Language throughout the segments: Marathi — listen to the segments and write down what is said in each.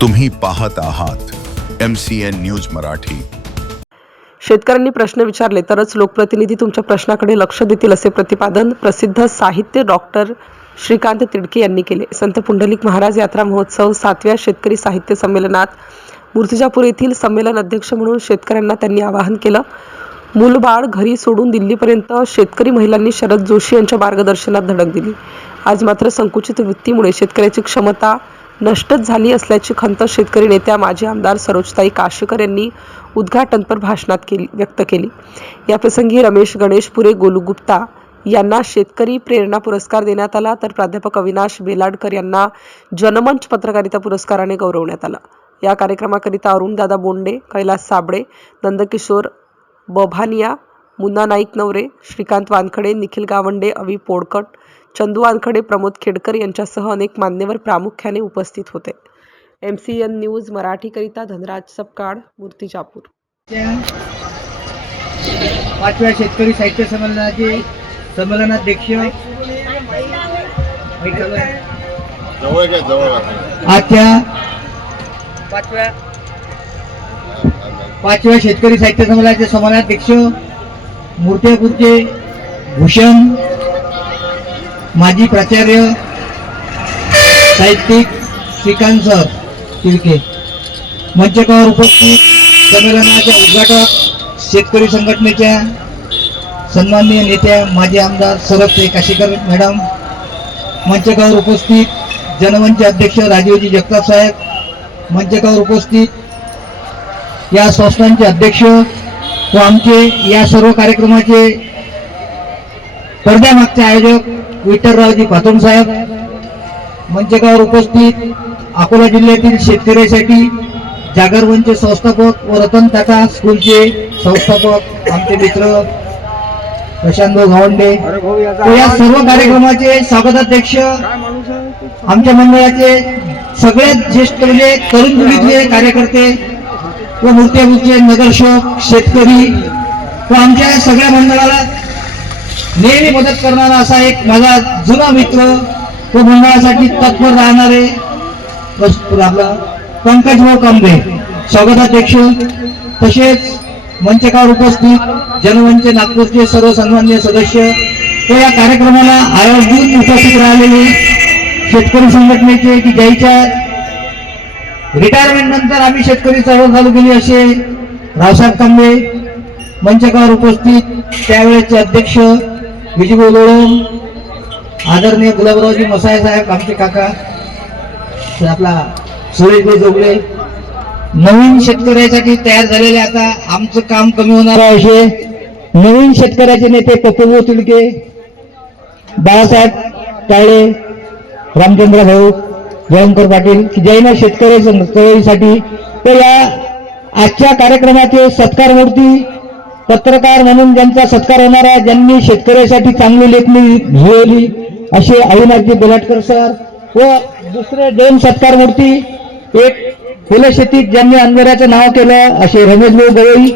तुम्ही पाहत आहात MCN न्यूज मराठी। शेतकऱ्यांनी प्रश्न विचारले तरच लोकप्रतिनिधी तुमच्या प्रश्नाकडे लक्ष देतील असे प्रतिपादन प्रसिद्ध साहित्य डॉक्टर श्रीकांत तिडके यांनी केले। संत पुंडलिक महाराज यात्रा महोत्सव 7व्या शेतकरी साहित्य संमेलनात मूर्तिजापूर येथील संमेलन अध्यक्ष म्हणून शेतकऱ्यांना त्यांनी आवाहन केलं। मूलबाळ घरी सोडून दिल्लीपर्यंत शेतकरी महिलांनी शरद जोशी यांच्या मार्गदर्शनात धडक दिली। आज मात्र संकुचित वृत्तीमुळे शेतकऱ्याची क्षमता नष्टच झाली असल्याची खंत शेतकरी नेत्या माजी आमदार सरोजताई काशीकर यांनी उद्घाटनपर भाषणात व्यक्त केली। याप्रसंगी रमेश गणेशपुरे गोलू गुप्ता यांना शेतकरी प्रेरणा पुरस्कार देण्यात आला, तर प्राध्यापक अविनाश बेलाडकर यांना जनमंच पत्रकारिता पुरस्काराने गौरवण्यात आला। या कार्यक्रमाकरिता अरुणदादा बोंडे, कैलास साबळे, नंदकिशोर बभानिया, मुन्ना नाईक नवरे, श्रीकांत वानखडे, निखिल गावंडे, अवी पोडकट, चंदू वानखडे, प्रमोद खेडकर यांच्यासह अनेक मान्यवर प्रामुख्याने उपस्थित होते। MCN न्यूज मराठीकरिता धनराज सपकाळ, मूर्तिजापूर। 5व्या शेतकरी साहित्य संमेलनाचे संमेलनाध्यक्ष आजच्या 5व्या शेतकरी साहित्य संमेलनाचे संमेलनाध्यक्ष मूर्तिजापूरचे भूषण माजी प्राचार्य साहित्यिक श्रीकांत सर तिडके, मंचकावर उपस्थित संमेलनाच्या उद्घाटक शेतकरी संघटनेच्या सन्माननीय नेत्या माजी आमदार सरोजताई काशीकर मॅडम, मंचकावर उपस्थित जनमंच अध्यक्ष राजीवजी जगताप साहेब, मंचकावर उपस्थित या संस्थांचे अध्यक्ष व आमचे या सर्व कार्यक्रमाचे पडद्यामागचे आयोजक विठ्ठलरावजी पातोड साहेब, मंचकावर उपस्थित अकोला जिल्ह्यातील शेतकऱ्यांसाठी जागर मंच संस्थापक व रतन टाटा स्कूलचे संस्थापक आमचे मित्र प्रशांत गावंडे, या सर्व कार्यक्रमाचे स्वागताध्यक्ष आमच्या मंडळाचे सगळ्यात ज्येष्ठ म्हणजे तरुण पिढीतले कार्यकर्ते व मूर्तिजापूरचे नगरसेवक, शेतकरी व आमच्या सगळ्या मंडळाला नेहमी मदत करणारा असा एक माझा जुना मित्र व मंडळासाठी तत्पर राहणारे आपला पंकजभाऊ कांबळे स्वागताध्यक्ष, तसेच मंचकावर उपस्थित जनमंच नागपूरचे सर्व सन्माननीय सदस्य व या कार्यक्रमाला आयोजून उपस्थित राहिलेले शेतकरी संघटनेचे की ज्याच्या रिटायरमेंट नंतर आम्ही शेतकरी चळवळ चालू केली असे रावसाहेब कांबळे, मंचकावर उपस्थित त्यावेळेचे अध्यक्ष विजयभाऊ लोळम, आदरणीय गुलाबरावजी मसाई साहेब आमचे काका, आपला सुरेशभाई जोगळे, नवीन शेतकऱ्यासाठी तयार झालेले आता आमचं काम कमी होणार आहे असे नवीन शेतकऱ्याचे नेते कपूरभाऊ तिडके, बाळासाहेब काळे, रामचंद्र भाऊ, जयंकर पाटील की ज्यांना शेतकऱ्यांसाठी तर या आजच्या कार्यक्रमाचे सत्कार मूर्ती पत्रकार म्हणून ज्यांचा सत्कार होणार आहे, ज्यांनी शेतकऱ्यासाठी चांगली लेखणी लिहिली असे अविनाशजी बेलाटकर सर व दुसरे 2 सत्कार मूर्ती, एक फुले शेतीत ज्यांनी अंधाऱ्याचं नाव केलं असे रमेशभाऊ गवई,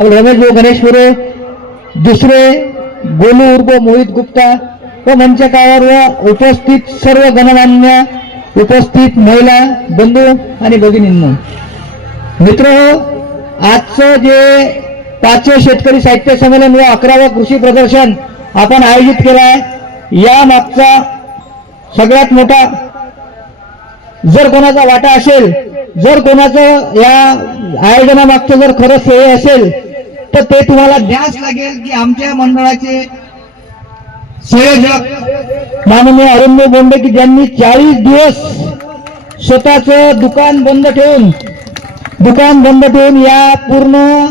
रमेशभाऊ गणेशपुरे, दुसरे गोलू उर्फ मोहित गुप्ता व मंचकावर व उपस्थित सर्व गणमान्य उपस्थित महिला बंधू आणि भगिनींनो, मित्रहो, आजचं जे 5वे शेतकरी साहित्य संमेलन व 11वं कृषी प्रदर्शन आपण आयोजित केलं आहे, या मागचा सगळ्यात मोठा जर कोणाचा वाटा असेल, जर कोणाचं या आयोजनामागचं जर खरं श्रेय असेल तर ते तुम्हाला द्यास लागेल की आमच्या मंडळाचे संयोजक माननीय अरुणभाई बोंडे की ज्यांनी 40 दिवस स्वतःचं दुकान बंद ठेवून या पूर्ण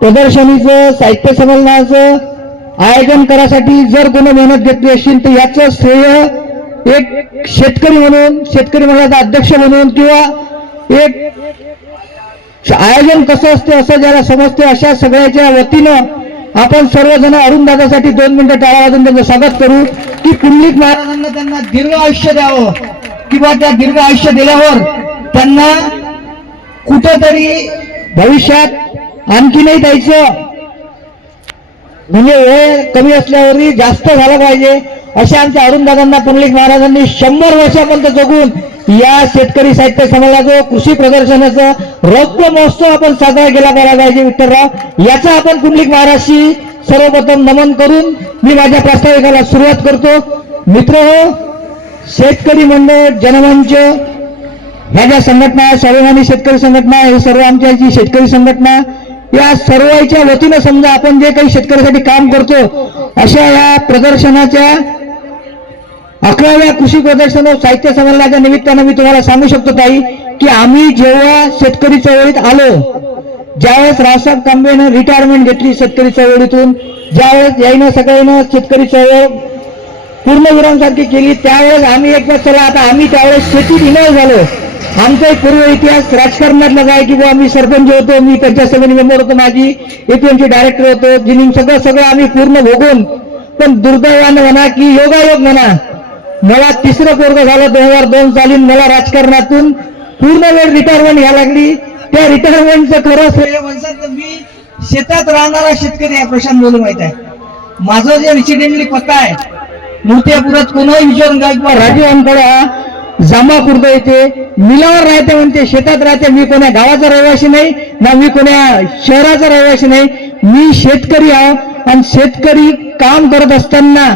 प्रदर्शनीचं साहित्य संमेलनाचं आयोजन करासाठी जर कोणी मेहनत घेतली असेल तर याचं श्रेय एक शेतकरी म्हणून, शेतकरी मंडळाचा अध्यक्ष म्हणून किंवा एक आयोजन कसं असते असं ज्याला समजते अशा सगळ्याच्या वतीनं आपण सर्वजण अरुणदादासाठी 2 मिनिटं टाळा वाजून त्यांचं स्वागत करू की पुंडलिक महाराजांना त्यांना दीर्घ आयुष्य द्यावं किंवा त्या दीर्घ आयुष्य दिल्यावर त्यांना कुठेतरी भविष्यात आणखीनही द्यायचं म्हणजे वय कमी असल्यावरही जास्त झालं पाहिजे अशा आमच्या अरुणदादांना पुंडलिक महाराजांनी 100 वर्षापर्यंत जगून या शेतकरी साहित्य संमेलनाचं कृषी प्रदर्शनाचं रौप्य महोत्सव आपण साजरा केला पाहिजे विठ्ठलराव, याचा आपण पुंडलिक महाराजशी सर्वप्रथम नमन करून मी माझ्या प्रास्ताविकाला सुरुवात करतो. मित्रहो, शेतकरी मंडळ, जनमंच, ह्या ज्या संघटना आहे, स्वाभिमानी शेतकरी संघटना, हे सर्व आमच्या जी शेतकरी संघटना, या सर्वांच्या वतीनं समजा आपण जे काही शेतकऱ्यासाठी काम करतो, अशा या प्रदर्शनाच्या 11व्या कृषी प्रदर्शन व साहित्य संमेलनाच्या निमित्तानं मी तुम्हाला सांगू शकतो ताई, की आम्ही जेव्हा शेतकरी चळवळीत आलो, ज्यावेळेस रावसाहेब कांबेनं रिटायरमेंट घेतली शेतकरी चळवळीतून, ज्यावेळेस याईनं सगळ्यांना शेतकरी चळवळ पूर्णविरामसारखी केली, त्यावेळेस आम्ही एकदा चला आता आम्ही त्यावेळेस शेतीत इन्व्हॉल्व झालो. आमचा एक पूर्व इतिहास राजकारणातला काय की बुवा मी सरपंच होतो, मी पंचायत समिती मेंबर होतो, माझी एपीएमची डायरेक्टर होतो, जिनिंग सगळं आम्ही पूर्ण भोगून, पण दुर्दैवानं म्हणा की योगायोग म्हणा, मला तिसरं पोरगं झालं 2002 साली, मला राजकारणातून पूर्ण वेळ रिटायरमेंट घ्यायला लागली. त्या रिटायरमेंटचं खरं श्रेय म्हणतात तर मी शेतात राहणारा शेतकरी आहे. प्रशांत बोलू माहित आहे माझं जे रेसिडेंटली पत्ता आहे मूर्तियापुरात, कोणाही विचारून काय किंवा राजीव अंकडे हा जांभा खुर्द येते, मिलावर राहते म्हणते, शेतात राहते. मी कोण्या गावाचा रहिवासी नाही ना मी कोण्या शहराचा रहिवासी नाही, मी शेतकरी आहे. आणि शेतकरी काम करत असताना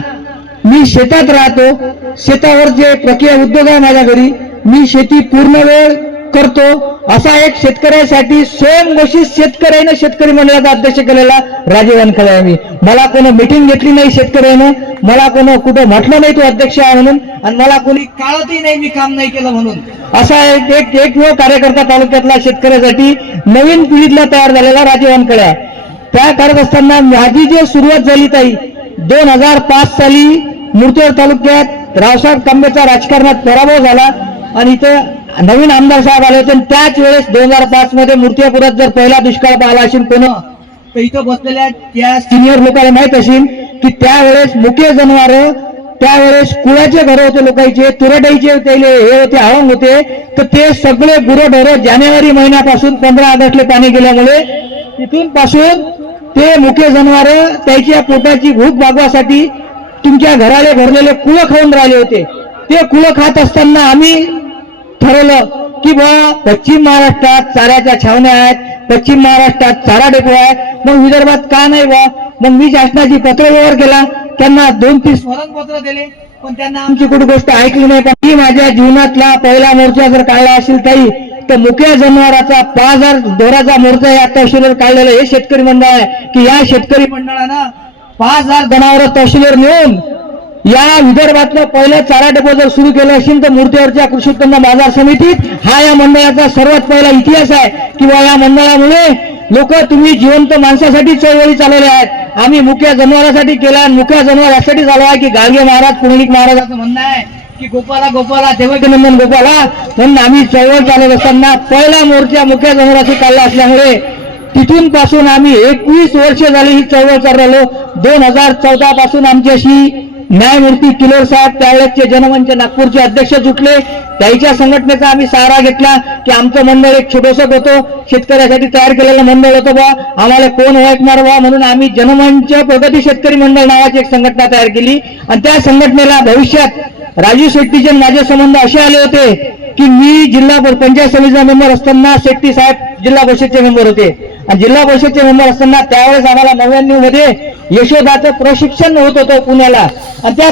मी शेतात राहतो, शेतावर जे प्रक्रिया उद्योग आहे माझ्या घरी, मी शेती पूर्ण वेळ करतो. असा एक शेतकऱ्यासाठी स्वयंघोषित शेतकऱ्यानं शेतकरी मंडळाचा अध्यक्ष केलेला राजीव वानखळे आहे मी. मला कोणी मीटिंग घेतली नाही शेतकऱ्यानं, मला कोणी कुठं म्हटलं नाही तो अध्यक्ष आहे म्हणून, आणि मला कोणी काळतही नाही मी काम नाही केलं म्हणून. असा एकमेव कार्यकर्ता तालुक्यातला शेतकऱ्यासाठी नवीन पिढीतला तयार झालेला राजीव वानखळे आहे. त्या करत असताना माझी जी सुरुवात झाली ताई 2005 साली मूर्तिजापूर तालुक्यात रावसाहेब कांबेचा राजकारणात पराभव झाला आणि इथं नवीन आमदार साहेब आले होते. त्याच वेळेस 2005 मध्ये मूर्तिजापुरात जर पहिला दुष्काळ पाहिला असेल कोण तर इथं बसलेल्या त्या सिनियर लोकांना माहित असेल की त्यावेळेस मुके जनावर, त्यावेळेस कुळाचे घर होते लोकांचे, तुरडाईचे हे होते, आवंग होते, तर ते सगळे गुरंढोरं जानेवारी महिन्यापासून 15 ऑगस्टला पाणी गेल्यामुळे तिथून पासून ते मुके जनावर त्याच्या पोटाची भूक भागवासाठी तुमच्या घराले भरलेले कुळं खाऊन राहिले होते. ते कुळं खात असताना आम्ही ठरवलं की बा पश्चिम महाराष्ट्रात चाऱ्याच्या छावण्या आहेत, पश्चिम महाराष्ट्रात चारा डेपो आहे, मग विदर्भात का नाही बा. मग मी शासनाची पत्रव्यवहार केला, त्यांना 2-3 स्मरणपत्र दिले, पण त्यांना आमची कुठे गोष्ट ऐकली नाही. पण मी माझ्या जीवनातला पहिला मोर्चा जर काढला असेल ताई तर मुख्य जनावराचा 5000 ढोराचा मोर्चा या तहसीलवर काढलेला हे शेतकरी मंडळ आहे की या शेतकरी मंडळानं 5000 जनावर तहसीलवर नेऊन या विदर्भातलं पहिलं चारा डेपो जर सुरू केलं असेल तर मूर्तिजापूरच्या कृषी उत्पन्न बाजार समितीत हा या मंडळाचा सर्वात पहिला इतिहास आहे किंवा या मंडळामुळे लोक तुम्ही जिवंत माणसासाठी चळवळी चालवल्या आहेत. आम्ही मुख्य जनावरांसाठी केला आणि मुख्य जनावर यासाठी चालू आहे की गाडगे महाराज पुंडलिक महाराजांचं म्हणणं आहे की गोपाला गोपाला देवकीनंदन गोपाला, म्हणून आम्ही चळवळ चालवत असताना पहिला मोर्चा मुख्य जनावरांशी काढला असल्यामुळे तिथून पासून आम्ही 21 वर्ष झाली ही चळवळ चालवलो. 2014 पासून आमच्याशी न्यायमूर्ती किलोर साहेब त्यावेळेसचे जनमंच नागपूरचे अध्यक्ष जुटले, त्याच्या संघटनेचा आम्ही सहारा घेतला की आमचं मंडळ एक छोटंसं होतं, शेतकऱ्यासाठी तयार केलेलं मंडळ होतं बा, आम्हाला कोण ओळखणार बा, म्हणून आम्ही जनमंच प्रगती शेतकरी मंडळ नावाची एक संघटना तयार केली. आणि त्या संघटनेला भविष्यात राजू शेट्टीचे माझे संबंध असे आले होते की मी जिल्हा पंचायत समितीचा मेंबर असताना शेट्टी साहेब जिल्हा परिषदचे मेंबर होते आणि जिल्हा परिषदचे मेंबर असताना त्यावेळेस आम्हाला 99 मध्ये यशोदाचं प्रशिक्षण होत होतं पुण्याला आणि त्या